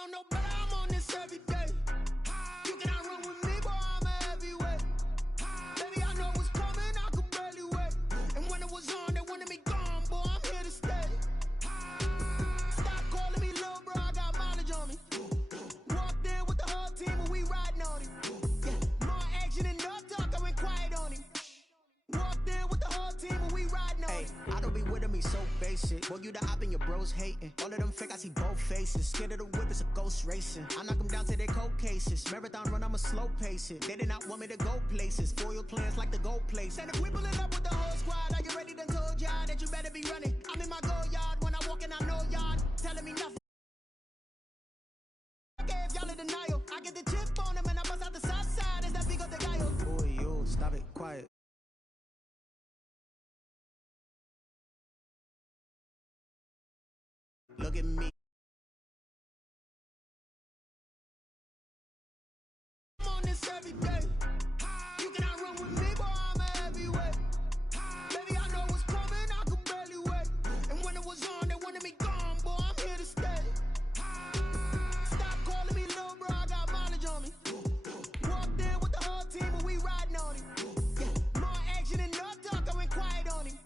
know no better, I'm on this every day. You cannot run with me, boy, I'm a heavyweight. Baby, I know what's coming, I could barely wait. And when it was on, they wanted me gone, boy, I'm here to stay. Stop calling me little bro, I got mileage on me. Walked in with the whole team and we riding on him. Yeah, more action and no talk, I went quiet on him. Walked in with the whole team and we riding on him. I don't be with him, he's so basic. Boy, you the op and your bros hating. All of them fake, I see both faces. Scared of the whip, it's a ghost racing. I knock them down to their cold cases. Marathon run, I'ma slow pace it. They did not want me to go places. Foil plans like the gold place. And if we pulling up with the whole squad, are you ready? Done told y'all that you better be running. I'm in my go yard. When I walk in, I know y'all telling me nothing. I gave y'all a denial. I get the chip on them and I bust out the south side. Is that big of the guy? Boy, yo, stop it, quiet. Look at me. I'm on this every day. You cannot run with me, boy, I'm a heavyweight. Baby, I know what's coming, I could barely wait. And when it was on, they wanted me gone, boy, I'm here to stay. Stop calling me little bro, I got mileage on me. Walked in with the whole team and we riding on him. Yeah, more action and no talk, I went quiet on him.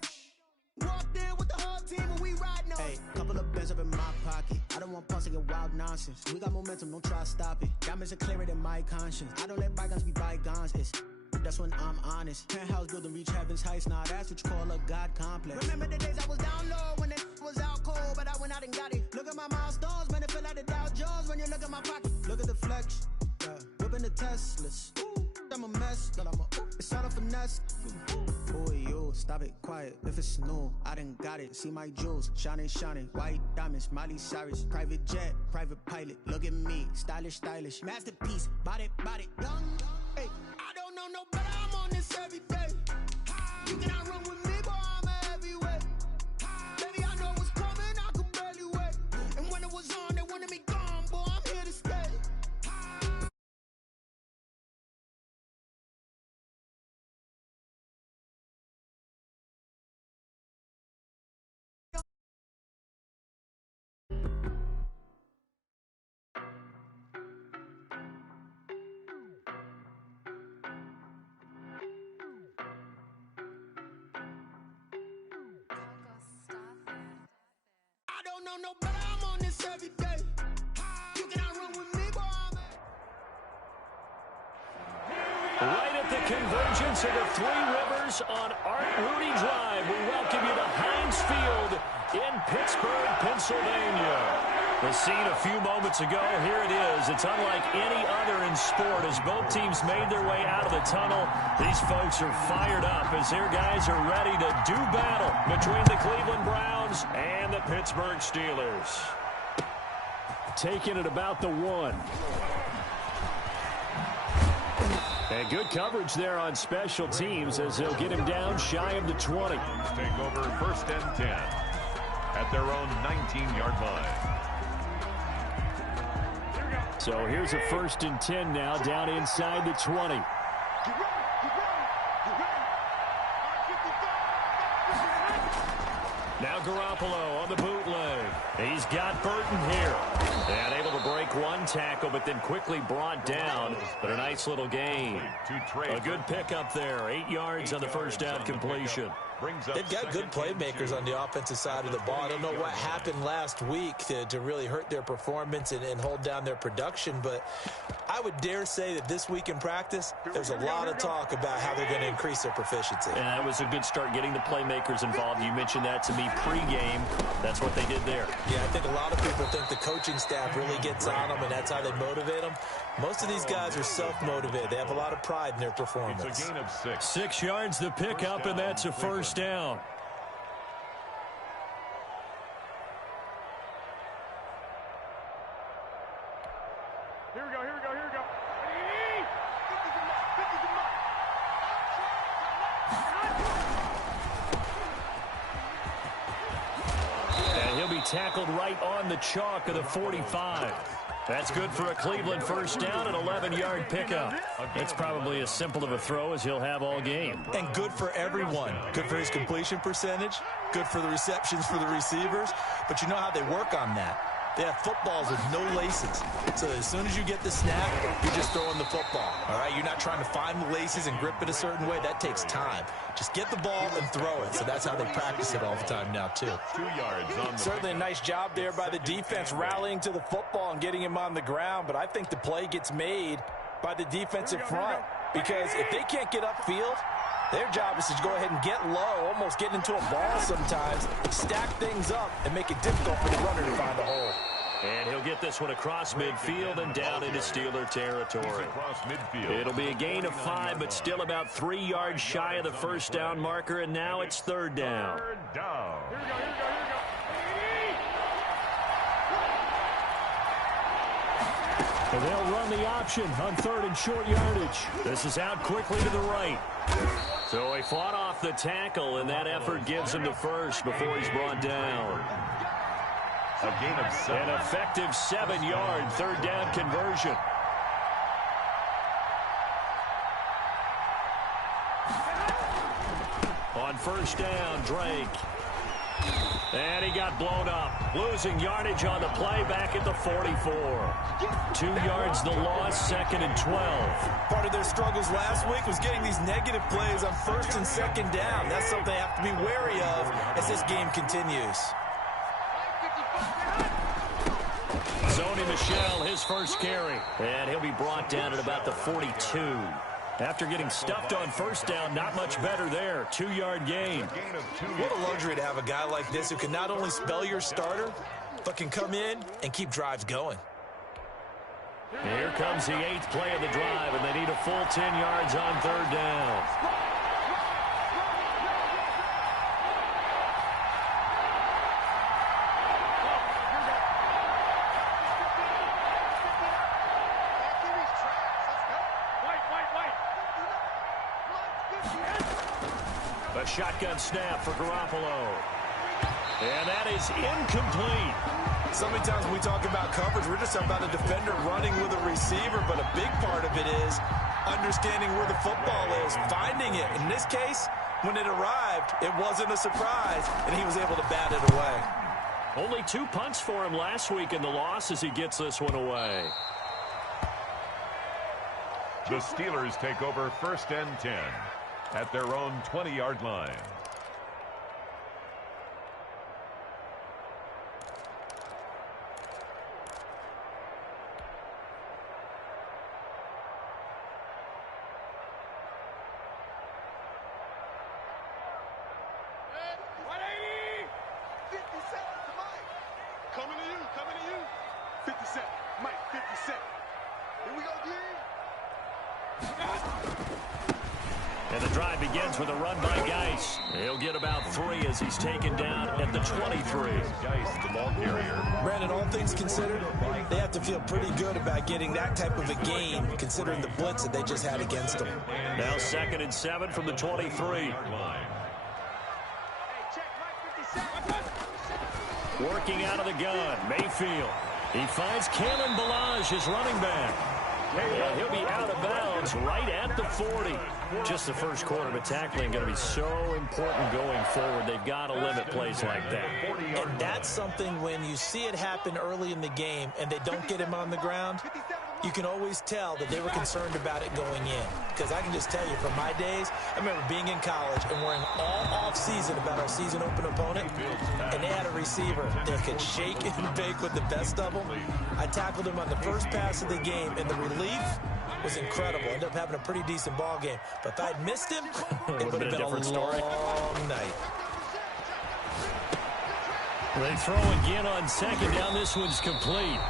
Walked in with the whole team and we riding on him. Couple of bands up in my pocket. I don't want pulse to get wild nonsense. We got momentum, don't try to stop it. Diamonds are clearer than my conscience. I don't let bygones be bygones. That's when I'm honest. Penthouse building reach heaven's heights. Now that's what you call a God complex. Remember the days I was down low when it was out cold, but I went out and got it. Look at my milestones, man, it feel like the Dow Jones when you look at my pocket. Look at the flex. Whipping the Teslas. I'm a mess, but it's all a finesse. Boy, yo, stop it, quiet. If it's new, I done got it. See my jewels, shining, shining. White diamonds, Miley Cyrus. Private jet, private pilot. Look at me, stylish, stylish. Masterpiece, body, young. Hey, I don't know no better, I'm on this every day. You cannot run with me, boy, I'm a heavyweight. Baby, I know what's coming, I could barely wait. And when it was on, they wanted me gone, boy, I'm here to stay. I don't know no better, I'm on this every day. You cannot run with me, boy, I'm Right at the convergence of the Three Rivers on Art Rudy Drive, we welcome you to Heinz Field in Pittsburgh, Pennsylvania. The scene a few moments ago, here it is. It's unlike any other in sport as both teams made their way out of the tunnel. These folks are fired up as their guys are ready to do battle between the Cleveland Browns and the Pittsburgh Steelers. Taking it about the 1. And good coverage there on special teams as they'll get him down shy of the 20. Take over 1st and 10 at their own 19-yard line. So here's a 1st and 10 now down inside the 20. Now Garoppolo on the bootleg. He's got Burton here. And able to break one tackle, but then quickly brought down. But a nice little gain. A good pickup there. 8 yards on the first down completion. They've got good playmakers on the offensive side of the ball. I don't know what happened last week to really hurt their performance and hold down their production, but I would dare say that this week in practice, there's a lot of talk about how they're going to increase their proficiency. And that was a good start getting the playmakers involved. You mentioned that to me pregame. That's what they did there. Yeah, I think a lot of people think the coaching staff really gets on them, and that's how they motivate them. Most of these guys are self-motivated. They have a lot of pride in their performance. It's a gain of 6. 6 yards the pickup, and that's a first down. Here we go. And he'll be tackled right on the chalk of the 45. That's good for a Cleveland first down, an 11-yard pickup. That's probably as simple of a throw as he'll have all game. And good for everyone. Good for his completion percentage. Good for the receptions for the receivers. But you know how they work on that. They have footballs with no laces. So as soon as you get the snap, you're just throwing the football. All right, you're not trying to find the laces and grip it a certain way. That takes time. Just get the ball and throw it. So that's how they practice it all the time now, too. 2 yards on the Certainly a nice job there by the defense rallying to the football and getting him on the ground. But I think the play gets made by the defensive front. Because if they can't get upfield, their job is to go ahead and get low, almost get into a ball sometimes, stack things up, and make it difficult for the runner to find a hole. And he'll get this one across midfield and down into Steeler territory. across midfield. It'll be a gain of 5, but still about 3 yards shy of the first down marker, and now it's third down. Third down. And they'll run the option on third and short yardage. This is out quickly to the right. So he fought off the tackle, and that effort gives him the first before he's brought down. A gain of 7. An effective 7-yard third down conversion. On first down, Drake. And he got blown up. Losing yardage on the play back at the 44. 2 yards the loss, second and 12. Part of their struggles last week was getting these negative plays on first and second down. That's something they have to be wary of as this game continues. Sony Michel, his first carry. And he'll be brought down at about the 42. After getting stuffed on first down, not much better there. 2-yard gain. What a luxury to have a guy like this who can not only spell your starter, but can come in and keep drives going. Here comes the 8th play of the drive, and they need a full 10 yards on third down. A shotgun snap for Garoppolo. And that is incomplete. So many times when we talk about coverage, we're just about a defender running with a receiver, but a big part of it is understanding where the football is, finding it. In this case, when it arrived, it wasn't a surprise, and he was able to bat it away. Only 2 punts for him last week in the loss as he gets this one away. The Steelers take over first and 10 at their own 20-yard line. Coming to you. 50 Cent. Mike, 50 Cent. Here we go, And the drive begins with a run by Geis. He'll get about 3 as he's taken down at the 23. Geis, the ball carrier. Brandon, all things considered, they have to feel pretty good about getting that type of a game, considering the blitz that they just had against them. Now 2nd and 7 from the 23. Working out of the gun, Mayfield. He finds Kalen Ballage, his running back. And he'll be out of bounds right at the 40. Just the first quarter, but tackling going to be so important going forward. They've got to limit plays like that. And that's something when you see it happen early in the game and they don't get him on the ground, you can always tell that they were concerned about it going in. Because I can just tell you from my days, I remember being in college and worrying all off-season about our season open opponent, and they had a receiver that could shake and bake with the best of them. I tackled him on the first pass of the game, and the relief was incredible. Ended up having a pretty decent ball game. But if I'd missed him, it would have been a long night. They throw again on second down. This one's complete.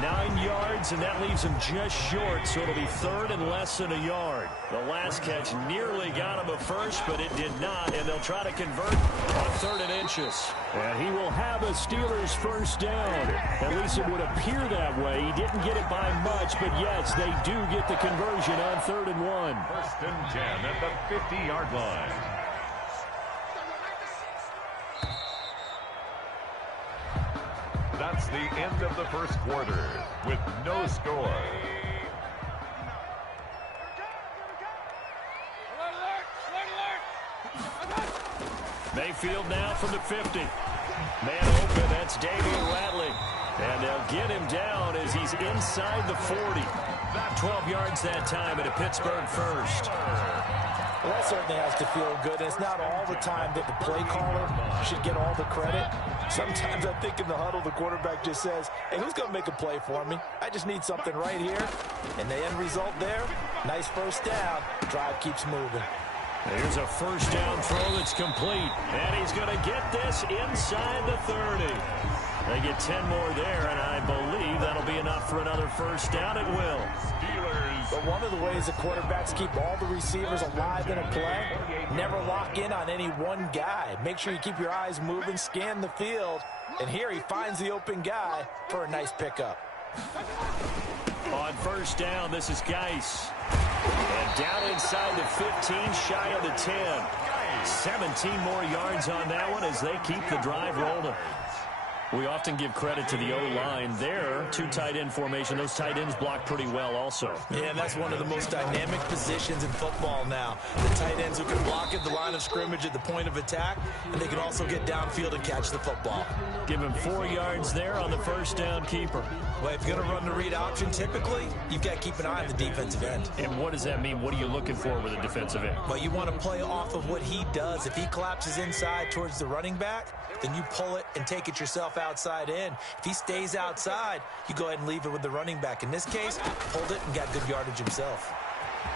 9 yards, and that leaves him just short, so it'll be third and less than a yard. The last catch nearly got him a first, but it did not, and they'll try to convert on 3rd and inches. And he will have a Steelers first down. At least it would appear that way. He didn't get it by much, but yes, they do get the conversion on 3rd and 1. First and 10 at the 50-yard line. That's the end of the first quarter with no score. Mayfield now from the 50. Man open, that's Damian Ratley. And they'll get him down as he's inside the 40. 12 yards that time at a Pittsburgh first. Well, that certainly has to feel good. And it's not all the time that the play caller should get all the credit. Sometimes I think in the huddle, the quarterback just says, hey, who's going to make a play for me? I just need something right here. And the end result there, nice first down. Drive keeps moving. Here's a first down throw that's complete. And he's going to get this inside the 30. They get 10 more there, and I believe that'll be enough for another first down. It will. Steelers. But one of the ways the quarterbacks keep all the receivers alive in a play, never lock in on any one guy. Make sure you keep your eyes moving, scan the field, and here he finds the open guy for a nice pickup. On first down, this is Geis. And down inside the 15, shy of the 10. 17 more yards on that one as they keep the drive rolling. We often give credit to the O-line there. 2 tight end formation. Those tight ends block pretty well also. Yeah, and that's one of the most dynamic positions in football now. The tight ends who can block at the line of scrimmage at the point of attack, and they can also get downfield and catch the football. Give him 4 yards there on the first down keeper. Well, if you're going to run the read option, typically, you've got to keep an eye on the defensive end. And what does that mean? What are you looking for with a defensive end? Well, you want to play off of what he does. If he collapses inside towards the running back, then you pull it and take it yourself outside in. If he stays outside, you go ahead and leave it with the running back. In this case, pulled it and got good yardage himself.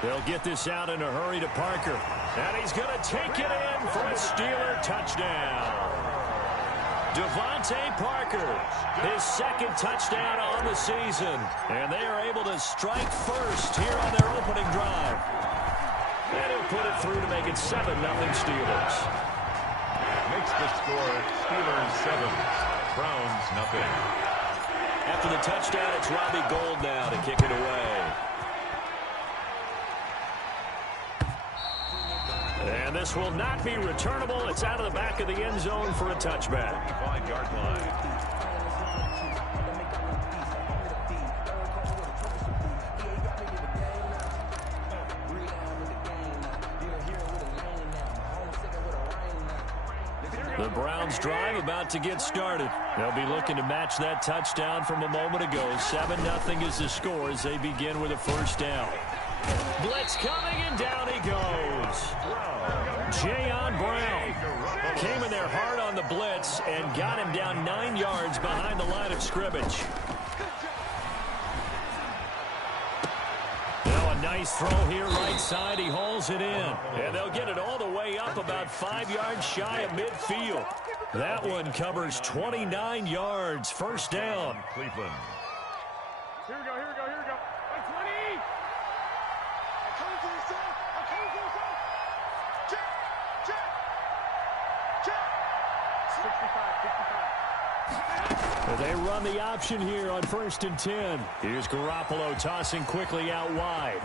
They'll get this out in a hurry to Parker. And he's going to take it in for a Steeler touchdown. Devontae Parker, his second touchdown on the season. And they are able to strike first here on their opening drive. And he'll put it through to make it 7-0 Steelers. Makes the score Steelers 7, Browns nothing. After the touchdown, it's Robbie Gould now to kick it away. And this will not be returnable. It's out of the back of the end zone for a touchback. 5-yard line. The Browns drive about to get started. They'll be looking to match that touchdown from a moment ago. 7-0 is the score as they begin with a first down. Blitz coming, and down he goes. Jayon Brown came in there hard on the blitz and got him down 9 yards behind the line of scrimmage. Nice throw here right side. He hauls it in. And they'll get it all the way up about 5 yards shy of midfield. That one covers 29 yards. First down. Cleveland. Here we go, here we go, here we go. 120. I'm coming for you, son. I'm coming for you, son. Check, check, check. 65, 65. They run the option here on 1st and 10. Here's Garoppolo tossing quickly out wide.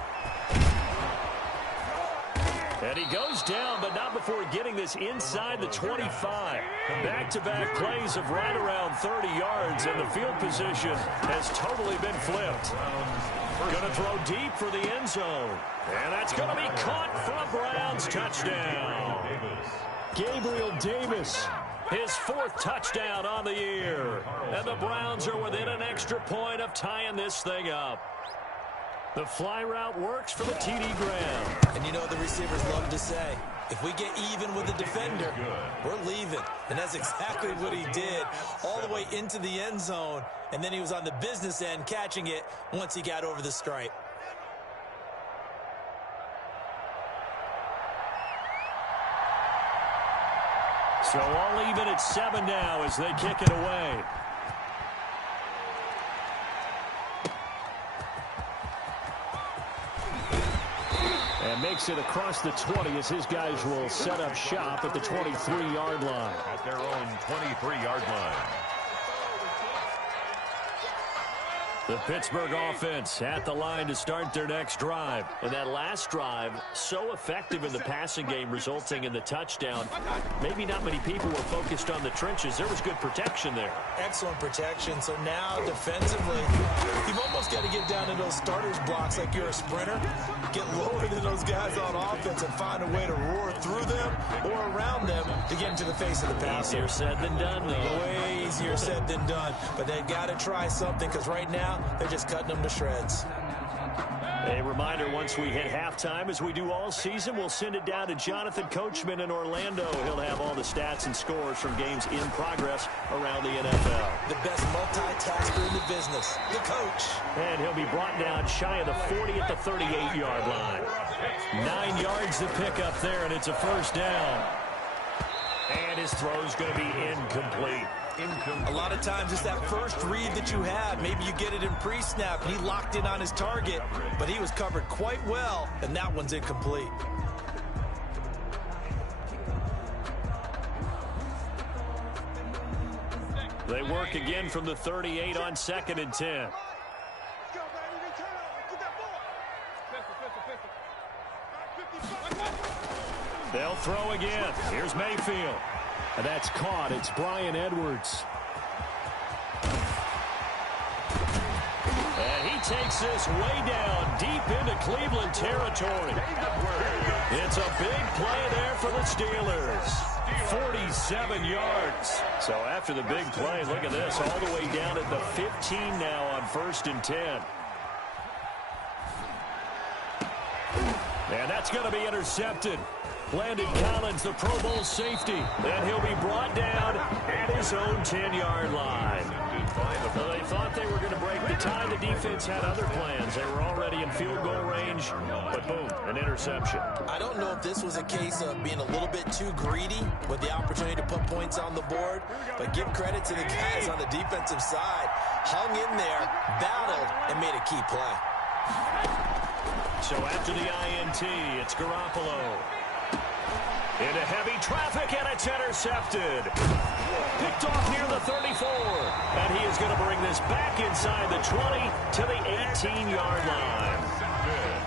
And he goes down, but not before getting this inside the 25. Back-to-back plays of right around 30 yards, and the field position has totally been flipped. Going to throw deep for the end zone. And that's going to be caught for a Browns touchdown. Gabriel Davis, his 4th touchdown on the year. And the Browns are within an extra point of tying this thing up. The fly route works for the TD Graham. And you know the receivers love to say, if we get even with the defender, we're leaving. And that's exactly what he did, all the way into the end zone. And then he was on the business end catching it once he got over the stripe. So all even at 7 now as they kick it away. And makes it across the 20 as his guys will set up shop at the 23-yard line. At their own 23-yard line. The Pittsburgh offense at the line to start their next drive. And that last drive, so effective in the passing game, resulting in the touchdown. Maybe not many people were focused on the trenches. There was good protection there. Excellent protection. So now defensively, you've almost got to get down to those starters blocks like you're a sprinter. Get lower than those guys on offense and find a way to roar through them or around them to get into the face of the passer. Easier said than done, though. Way easier said than done. But they've got to try something because right now they're just cutting them to shreds. A reminder, once we hit halftime, as we do all season, we'll send it down to Jonathan Coachman in Orlando. He'll have all the stats and scores from games in progress around the NFL. The best multitasker in the business, the coach. And he'll be brought down shy of the 40 at the 38-yard line. 9 yards to pick up there, and it's a first down. And his throw's going to be incomplete. A lot of times it's that first read that you have. Maybe you get it in pre-snap, and he locked in on his target, but he was covered quite well, and that one's incomplete. They work again from the 38 on 2nd and 10. They'll throw again. Here's Mayfield. And that's caught. It's Bryan Edwards. And he takes this way down deep into Cleveland territory. It's a big play there for the Steelers. 47 yards. So after the big play, look at this, all the way down at the 15 now on 1st and 10. And that's going to be intercepted. Landon Collins, the Pro Bowl safety. And he'll be brought down at his own 10-yard line. So they thought they were going to break the tie. The defense had other plans. They were already in field goal range, but boom, an interception. I don't know if this was a case of being a little bit too greedy with the opportunity to put points on the board, but give credit to the guys on the defensive side. Hung in there, battled, and made a key play. So after the INT, it's Garoppolo. Into heavy traffic, and it's intercepted. Picked off near the 34. And he is going to bring this back inside the 20 to the 18-yard line.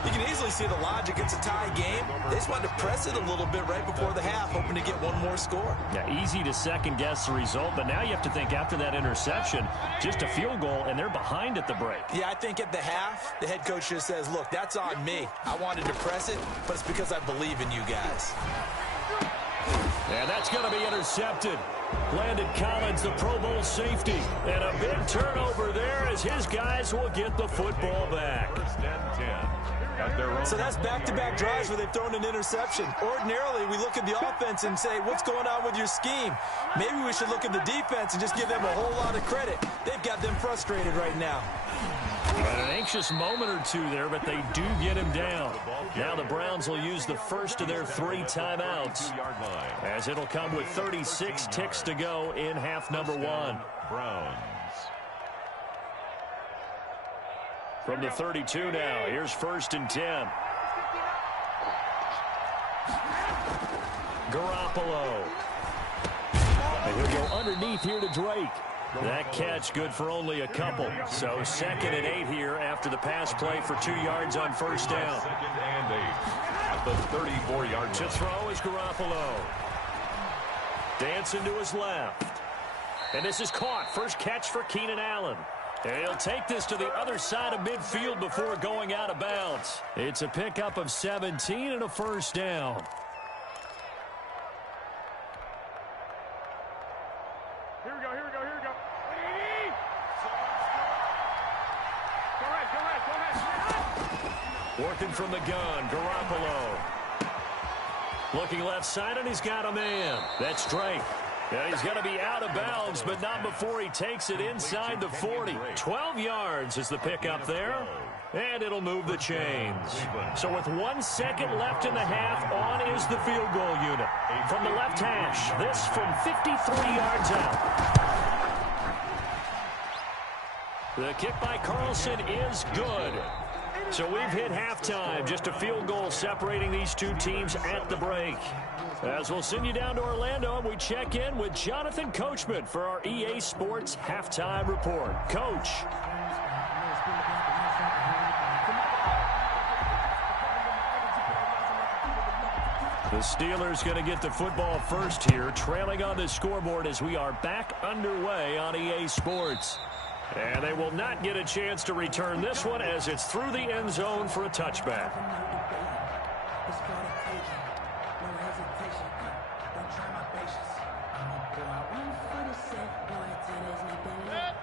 You can easily see the logic. It's a tie game. They just wanted to press it a little bit right before the half, hoping to get one more score. Yeah, easy to second-guess the result, but now you have to think after that interception, just a field goal, and they're behind at the break. Yeah, I think at the half, the head coach just says, look, that's on me. I wanted to press it, but it's because I believe in you guys. And that's going to be intercepted. Landon Collins, the Pro Bowl safety. And a big turnover there as his guys will get the football back. So that's back-to-back drives where they've thrown an interception. Ordinarily, we look at the offense and say, what's going on with your scheme? Maybe we should look at the defense and just give them a whole lot of credit. They've got them frustrated right now. An anxious moment or two there, but they do get him down. Now the Browns will use the first of their 3 timeouts, as it'll come with 36 ticks to go in half number 1. Browns. From the 32 now, here's 1st and 10. Garoppolo. And he'll go underneath here to Drake. That catch good for only a couple. So 2nd and 8 here after the pass play for 2 yards on 1st down. 2nd and 8 at the 34-yard line. To throw is Garoppolo. Dancing to his left. And this is caught. First catch for Keenan Allen. And he'll take this to the other side of midfield before going out of bounds. It's a pickup of 17 and a first down. Here we go. Go ahead. Working from the gun, Garoppolo. Looking left side, and he's got a man. That's Drake. And he's going to be out of bounds, but not before he takes it inside the 40. 12 yards is the pickup there, and it'll move the chains. So with 1 second left in the half, on is the field goal unit. From the left hash, this from 53 yards out. The kick by Carlson is good. So we've hit halftime. Just a field goal separating these two teams at the break. As we'll send you down to Orlando, and we check in with Jonathan Coachman for our EA Sports Halftime Report. Coach. The Steelers going to get the football first here, trailing on the scoreboard as we are back underway on EA Sports. And they will not get a chance to return this one as it's through the end zone for a touchback.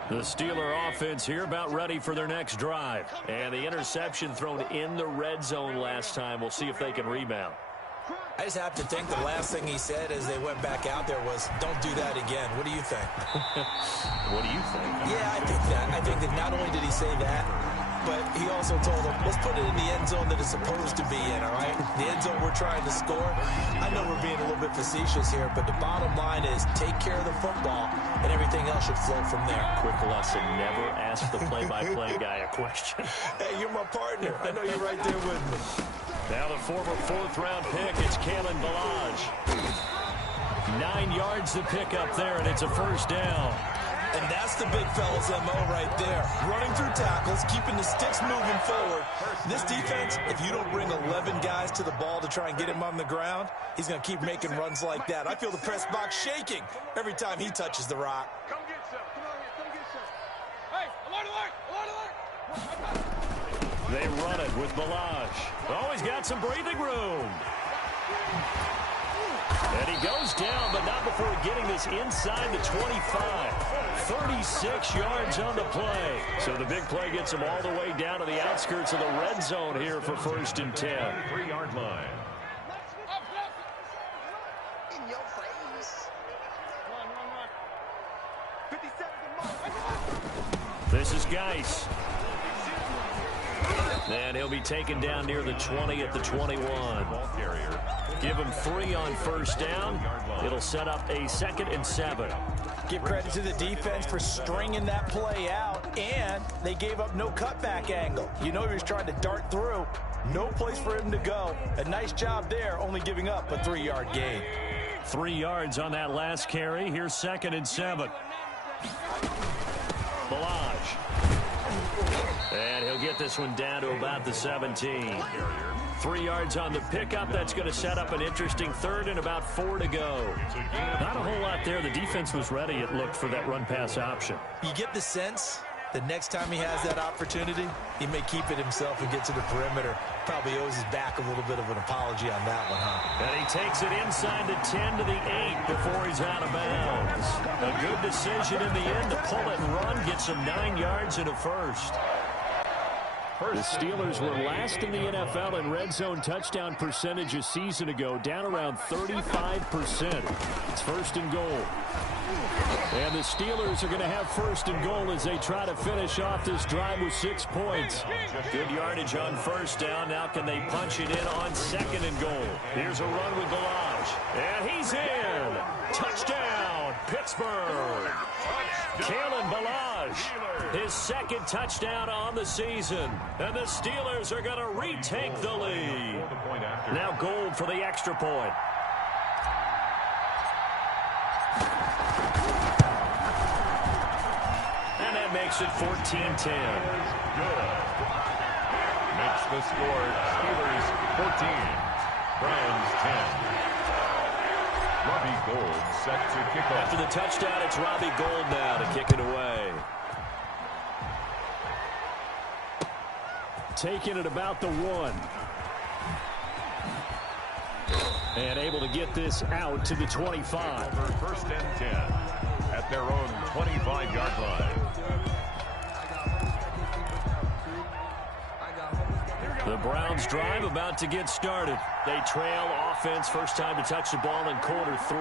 The Steeler offense here about ready for their next drive. And the interception thrown in the red zone last time. We'll see if they can rebound. I just have to think the last thing he said as they went back out there was, don't do that again. What do you think? What do you think? Yeah, I think that not only did he say that, but he also told them, let's put it in the end zone that it's supposed to be in, all right? The end zone we're trying to score. I know we're being a little bit facetious here, but the bottom line is take care of the football, and everything else should flow from there. Quick lesson, never ask the play-by-play guy a question. Hey, you're my partner. I know you're right there with me. Now the former fourth-round pick, it's Kalen Ballage. 9 yards to pick up there, and it's a first down. And that's the big fella's MO right there. Running through tackles, keeping the sticks moving forward. This defense, if you don't bring 11 guys to the ball to try and get him on the ground, he's going to keep making runs like that. I feel the press box shaking every time he touches the rock. Come get some. Come on, come get some. Hey, alert. They run it with Ballage. Oh, he's got some breathing room. And he goes down, but not before getting this inside the 25. 36 yards on the play. So the big play gets him all the way down to the outskirts of the red zone here for 1st and 10. 3-yard line. In your face. Run. 57 and more. This is Geis. And he'll be taken down near the 20 at the 21. Ball carrier. Give him 3 on first down. It'll set up a 2nd and 7. Give credit to the defense for stringing that play out, and they gave up no cutback angle. You know he was trying to dart through. No place for him to go. A nice job there, only giving up a 3-yard gain. 3 yards on that last carry. Here's 2nd and 7. Ballage. And he'll get this one down to about the 17. 3 yards on the pickup. That's going to set up an interesting 3rd and about 4 to go. Not a whole lot there. The defense was ready, it looked, for that run-pass option. You get the sense that next time he has that opportunity, he may keep it himself and get to the perimeter. Probably owes his back a little bit of an apology on that one, huh? And he takes it inside the 10 to the 8 before he's out of bounds. A good decision in the end to pull it and run, get some 9 yards and a first. The Steelers were last in the NFL in red zone touchdown percentage a season ago, down around 35%. It's 1st and goal. And the Steelers are going to have 1st and goal as they try to finish off this drive with 6 points. Good yardage on first down. Now can they punch it in on 2nd and goal? Here's a run with Ballage. And he's in. Touchdown, Pittsburgh. Kalen Ballage, his 2nd touchdown on the season. And the Steelers are going to retake the lead. Now Gold for the extra point. And that makes it 14-10. Good. Makes the score Steelers 14, Browns 10. Robbie Gould set to kick off. After the touchdown, it's Robbie Gould now to kick it away. Taking it about the 1. And able to get this out to the 25. Over 1st and 10 at their own 25-yard line. The Browns drive about to get started. They trail offense, first time to touch the ball in quarter 3,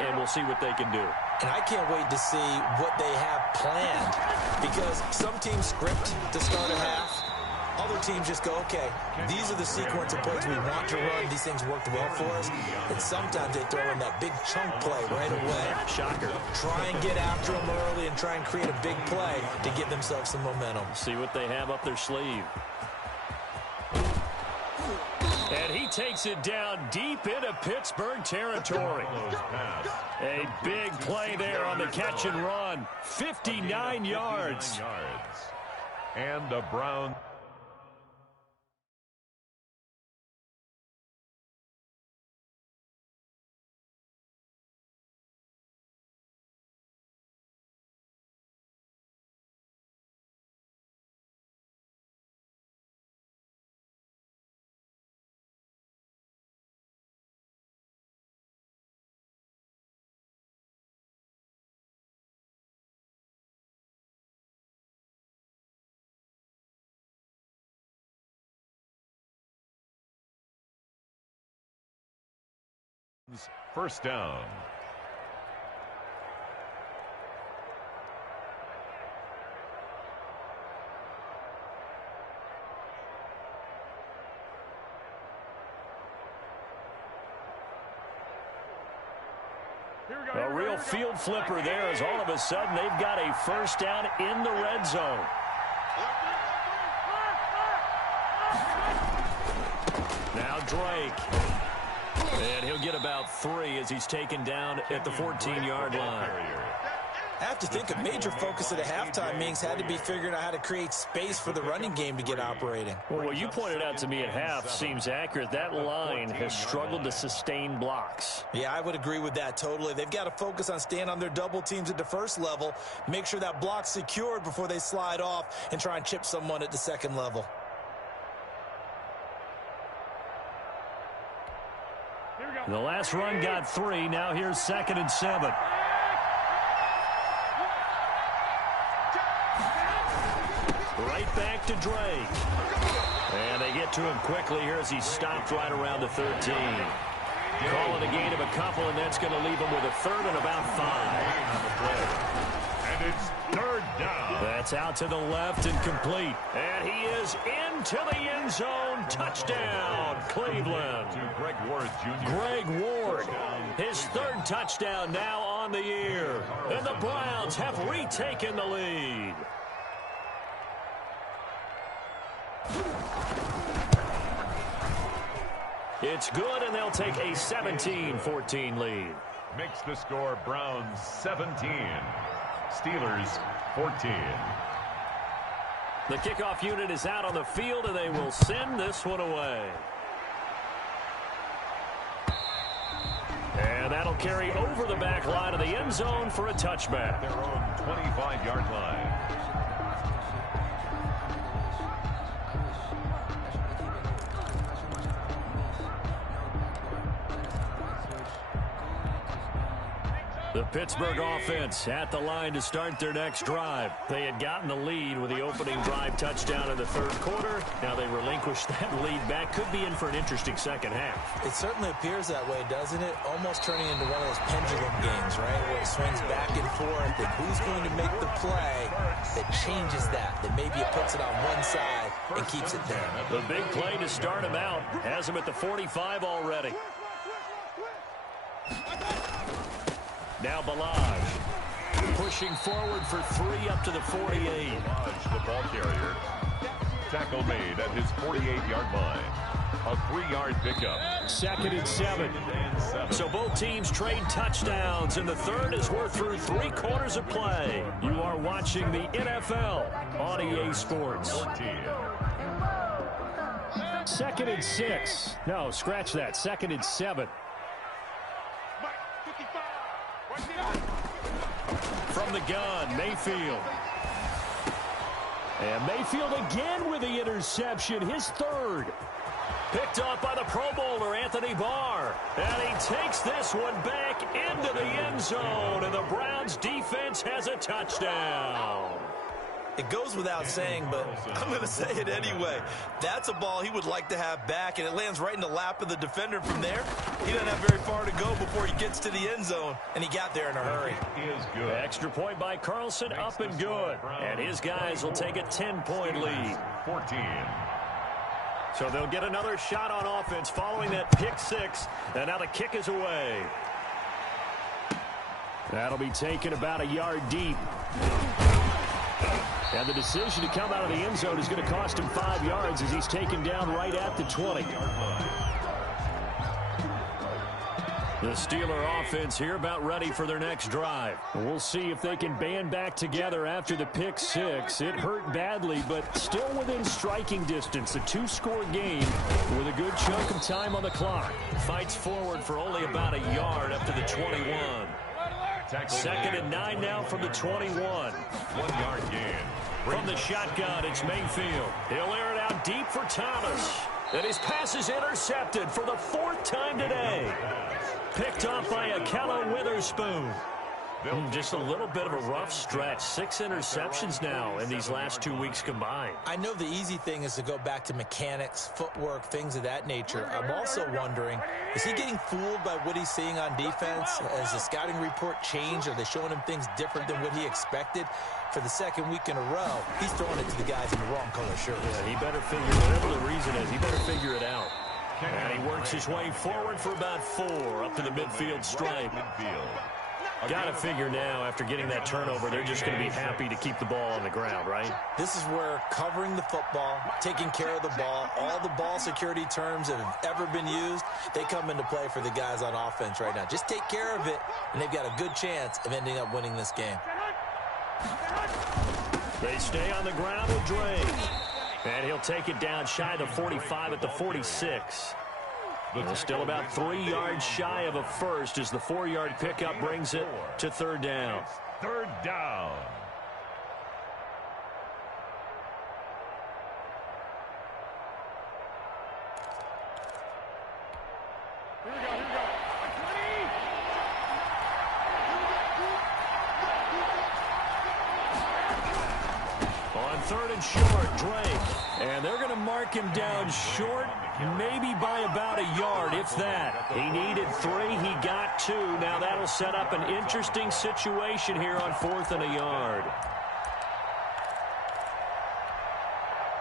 and we'll see what they can do. And I can't wait to see what they have planned, because some teams script to start a half. Other teams just go, okay, these are the sequence of plays we want to run. These things worked well for us. And sometimes they throw in that big chunk play right away. Shocker. Try and get after them early and try and create a big play to give themselves some momentum. See what they have up their sleeve. And he takes it down deep into Pittsburgh territory. A big play there on the catch and run. 59 yards. And a Brown. First down. A real field flipper there as all of a sudden they've got a first down in the red zone. Now Drake. And he'll get about 3 as he's taken down at the 14-yard line. I have to think a major focus at the halftime meetings had to be figuring out how to create space for the running game to get operating. Well, what you pointed out to me at half seems accurate. That line has struggled to sustain blocks. Yeah, I would agree with that totally. They've got to focus on staying on their double teams at the first level, make sure that block's secured before they slide off and try and chip someone at the second level. The last run got 3. Now here's 2nd and 7. Right back to Drake. And they get to him quickly here as he stopped right around the 13. Calling a gain of a couple, and that's going to leave him with a 3rd and about 5. And it's 3rd down. That's out to the left and complete. And he is into the end zone. Touchdown, Cleveland. To Greg Ward, Jr. Greg Ward, his 3rd touchdown now on the year. And the Browns have retaken the lead. It's good, and they'll take a 17-14 lead. Makes the score Browns 17. Steelers 14. The kickoff unit is out on the field, and they will send this one away. And that'll carry over the back line of the end zone for a touchback. Their own 25-yard line. The Pittsburgh offense at the line to start their next drive. They had gotten the lead with the opening drive touchdown in the 3rd quarter. Now they relinquished that lead back. Could be in for an interesting second half. It certainly appears that way, doesn't it? Almost turning into one of those pendulum games, right? Where it swings back and forth, and who's going to make the play that changes that maybe it puts it on one side and keeps it there. The big play to start him out has him at the 45 already. Now Balaj pushing forward for 3 up to the 48. Balaj, the ball carrier. Tackle made at his 48-yard line. A 3-yard pickup. 2nd and 7. So both teams trade touchdowns, and the 3rd as we're through 3 quarters of play. You are watching the NFL on EA Sports. 2nd and 6. No, scratch that. 2nd and 7. From the gun, Mayfield. And Mayfield again with the interception, his 3rd. Picked off by the Pro Bowler, Anthony Barr. And he takes this one back into the end zone, and the Browns defense has a touchdown. It goes without saying, but I'm going to say it anyway. That's a ball he would like to have back, and it lands right in the lap of the defender. From there, he doesn't have very far to go before he gets to the end zone, and he got there in a hurry. Is good. Extra point by Carlson, up and good. And his guys will take a 10-point lead. 14. So they'll get another shot on offense following that pick 6, and now the kick is away. That'll be taken about a yard deep. And the decision to come out of the end zone is going to cost him 5 yards as he's taken down right at the 20. The Steeler offense here about ready for their next drive. We'll see if they can band back together after the pick 6. It hurt badly, but still within striking distance. A 2-score game with a good chunk of time on the clock. Fights forward for only about a yard up to the 21. 2nd and 9 now from the 21. 1-yard gain. From the shotgun, it's Mayfield. He'll air it out deep for Thomas. And his pass is intercepted for the 4th time today. Picked off by Akello Witherspoon. Just a little bit of a rough stretch. 6 interceptions now in these last 2 weeks combined. I know the easy thing is to go back to mechanics, footwork, things of that nature. I'm also wondering, is he getting fooled by what he's seeing on defense? Has the scouting report changed? Are they showing him things different than what he expected? For the second week in a row, he's throwing it to the guys in the wrong color shirts. Yeah, he better figure, whatever the reason is, he better figure it out. And he works his way forward for about 4 up to the midfield stripe. Got to figure now, after getting that turnover, they're just going to be happy to keep the ball on the ground, right? This is where covering the football, taking care of the ball, all the ball security terms that have ever been used, they come into play for the guys on offense right now. Just take care of it, and they've got a good chance of ending up winning this game. They stay on the ground with Drake. And he'll take it down shy of the 45 at the 46. Still about 3 yards shy of a first as the 4-yard pickup brings it to 3rd down. 3rd down. On 3rd and short, Drake. And they're going to mark him down short, maybe by about a yard, if that. He needed 3, he got 2. Now that'll set up an interesting situation here on 4th and a yard.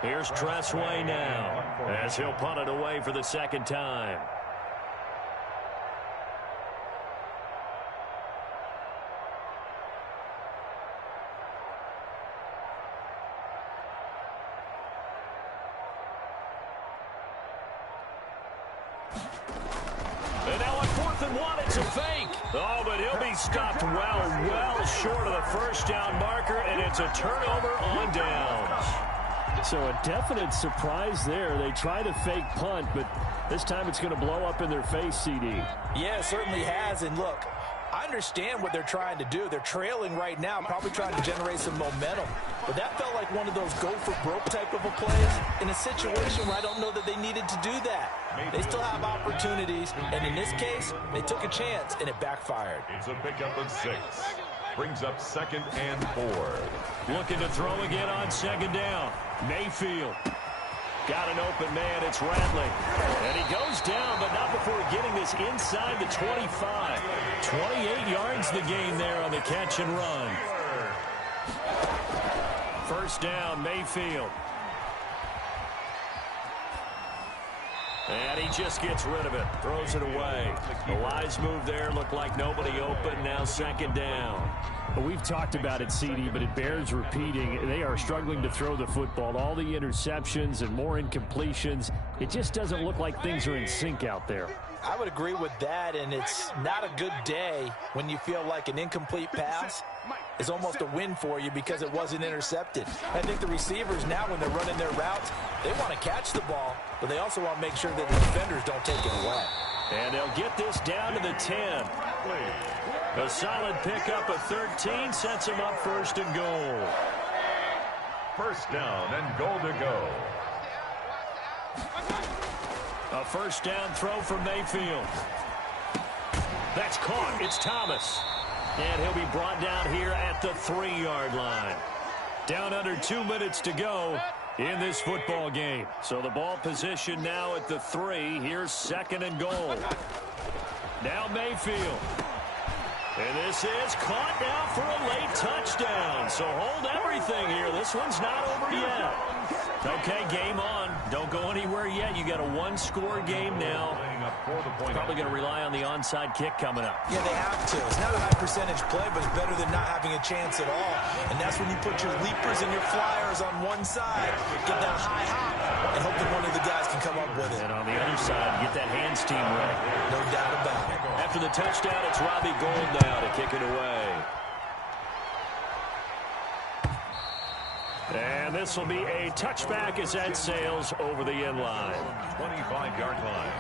Here's Tressway now, as he'll punt it away for the 2nd time. And now on 4th and 1, it's a fake. Oh, but he'll be stopped well short of the 1st down marker, and it's a turnover on downs. So a definite surprise there. They try the fake punt, but this time it's going to blow up in their face, CD. Yeah, it certainly has. And look, I understand what they're trying to do. They're trailing right now, probably trying to generate some momentum. But that felt like one of those go-for-broke type of a plays in a situation where I don't know that they needed to do that. They still have opportunities, and in this case, they took a chance, and it backfired. It's a pickup of 6. Brings up 2nd and 4. Looking to throw again on 2nd down. Mayfield. Got an open man. It's Ratley. And he goes down, but not before getting this inside the 25. 28 yards the gain there on the catch and run. 1st down, Mayfield. And he just gets rid of it. Throws it away. The wise move there. Looked like nobody open. Now 2nd down. Well, we've talked about it, CD, but it bears repeating. They are struggling to throw the football. All the interceptions and more incompletions. It just doesn't look like things are in sync out there. I would agree with that, and it's not a good day when you feel like an incomplete pass is almost a win for you because it wasn't intercepted. I think the receivers now, when they're running their routes, they want to catch the ball, but they also want to make sure that the defenders don't take it away. And they'll get this down to the 10. A solid pickup of 13 sets them up 1st and goal. 1st down and goal to go. A 1st down throw from Mayfield. That's caught. It's Thomas. And he'll be brought down here at the 3-yard line. Down under 2 minutes to go in this football game. So the ball position now at the 3. Here's 2nd and goal. Now Mayfield. And this is caught now for a late touchdown. So hold everything here. This one's not over yet. Okay, game on. Don't go anywhere yet. You got a 1-score game now. Probably going to rely on the onside kick coming up. Yeah, they have to. It's not a high percentage play, but it's better than not having a chance at all. And that's when you put your leapers and your flyers on one side, get that high hop, and hope that one of the guys can come up with it. And on the other side, get that hands team right. No doubt about it. After the touchdown, it's Robbie Gould now to kick it away. And this will be a touchback as that sails over the end line. 25-yard line.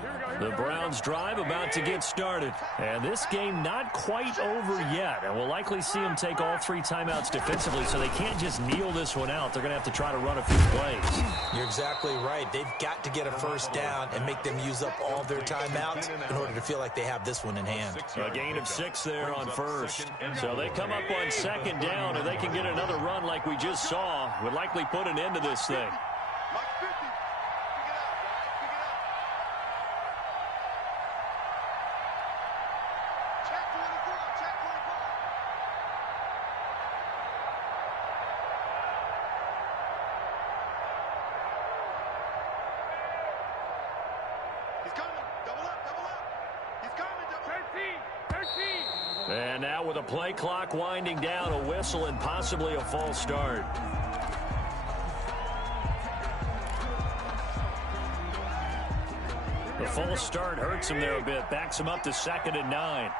Here we go. The Browns drive about to get started. And this game not quite over yet. And we'll likely see them take all 3 timeouts defensively, so they can't just kneel this one out. They're going to have to try to run a few plays. You're exactly right. They've got to get a first down and make them use up all their timeouts in order to feel like they have this one in hand. A gain of 6 there on first. So they come up on second down, and they can get another run like we just saw. Would likely put an end to this thing. And now with a play clock winding down, a whistle and possibly a false start. The false start hurts him there a bit. Backs him up to 2nd and 9.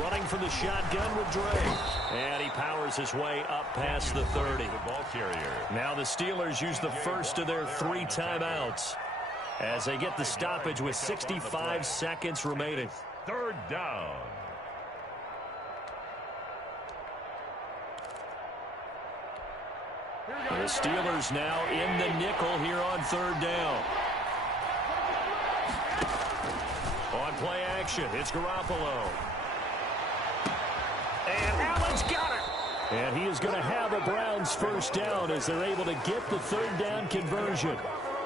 Running for the shotgun with Dre. And he powers his way up past the 30. The ball carrier. Now the Steelers use the first of their 3 timeouts as they get the stoppage with 65 seconds remaining. 3rd down. The Steelers now in the nickel here on 3rd down. On play action, it's Garoppolo. And Allen's got it. And he is going to have a Browns first down as they're able to get the 3rd down conversion.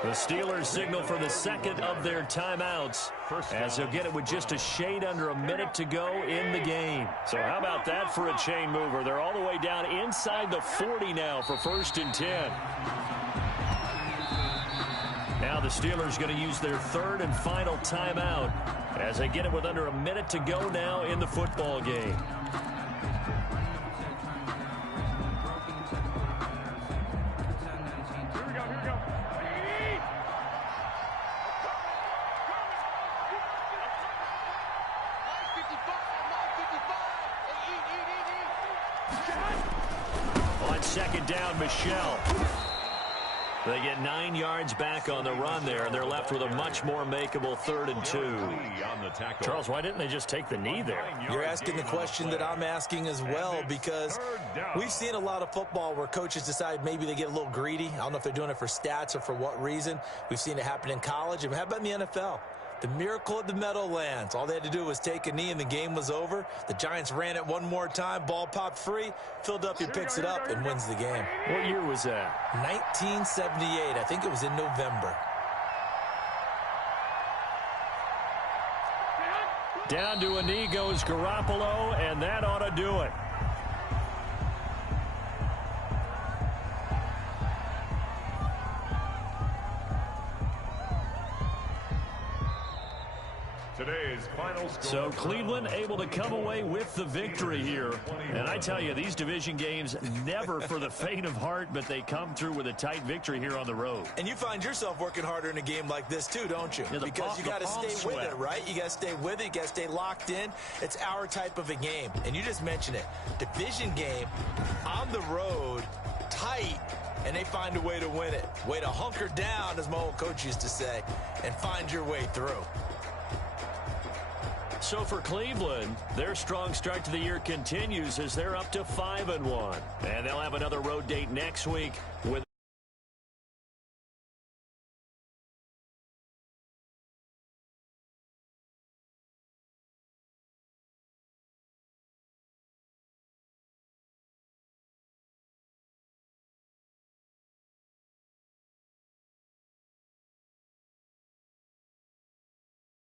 The Steelers signal for the 2nd of their timeouts as they'll get it with just a shade under a minute to go in the game. So how about that for a chain mover? They're all the way down inside the 40 now for 1st and 10. Now the Steelers going to use their 3rd and final timeout as they get it with under a minute to go now in the football game. On 2nd down, Michelle. They get 9 yards back on the run there, and they're left with a much more makeable 3rd and 2. Charles, why didn't they just take the knee there? You're asking the question that I'm asking as well, because we've seen a lot of football where coaches decide maybe they get a little greedy. I don't know if they're doing it for stats or for what reason. We've seen it happen in college. And how about in the NFL? The miracle of the Meadowlands. All they had to do was take a knee and the game was over. The Giants ran it one more time. Ball popped free. Philadelphia picks it up and wins the game. What year was that? 1978. I think it was in November. Down to a knee goes Garoppolo, and that ought to do it. Today's final score. So Cleveland able to come away with the victory here. And I tell you, these division games never for the faint of heart, but they come through with a tight victory here on the road. And you find yourself working harder in a game like this too, don't you? Yeah, because you got to stay with it, right? You got to stay with it. You got to stay locked in. It's our type of a game. And you just mentioned it. Division game on the road, tight, and they find a way to win it. Way to hunker down, as my old coach used to say, and find your way through. So for Cleveland, their strong start to the year continues as they're up to 5-1. And they'll have another road date next week with